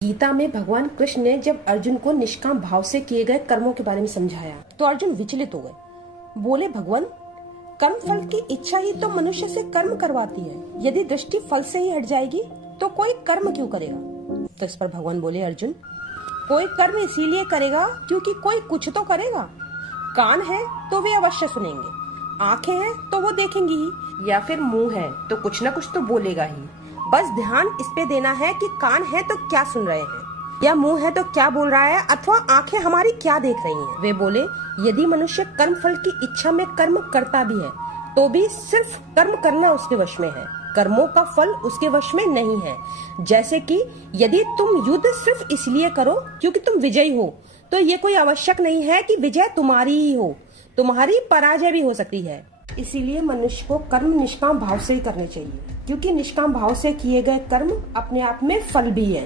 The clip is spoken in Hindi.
गीता में भगवान कृष्ण ने जब अर्जुन को निष्काम भाव से किए गए कर्मों के बारे में समझाया तो अर्जुन विचलित हो गए। बोले, भगवान, कर्म फल की इच्छा ही तो मनुष्य से कर्म करवाती है। यदि दृष्टि फल से ही हट जाएगी तो कोई कर्म क्यों करेगा? तो इस पर भगवान बोले, अर्जुन, कोई कर्म इसीलिए करेगा क्योंकि कोई कुछ तो करेगा। कान है तो वे अवश्य सुनेंगे, आंखें हैं तो वो देखेंगी ही, या फिर मुंह है तो कुछ न कुछ तो बोलेगा ही। बस ध्यान इस पे देना है कि कान है तो क्या सुन रहे हैं, या मुंह है तो क्या बोल रहा है, अथवा आंखें हमारी क्या देख रही हैं। वे बोले, यदि मनुष्य कर्म फल की इच्छा में कर्म करता भी है तो भी सिर्फ कर्म करना उसके वश में है, कर्मों का फल उसके वश में नहीं है। जैसे कि यदि तुम युद्ध सिर्फ इसलिए करो क्योंकि तुम विजयी हो तो ये कोई आवश्यक नहीं है कि विजय तुम्हारी ही हो, तुम्हारी पराजय भी हो सकती है। इसीलिए मनुष्य को कर्म निष्काम भाव से ही करने चाहिए, क्योंकि निष्काम भाव से किए गए कर्म अपने आप में फल भी है।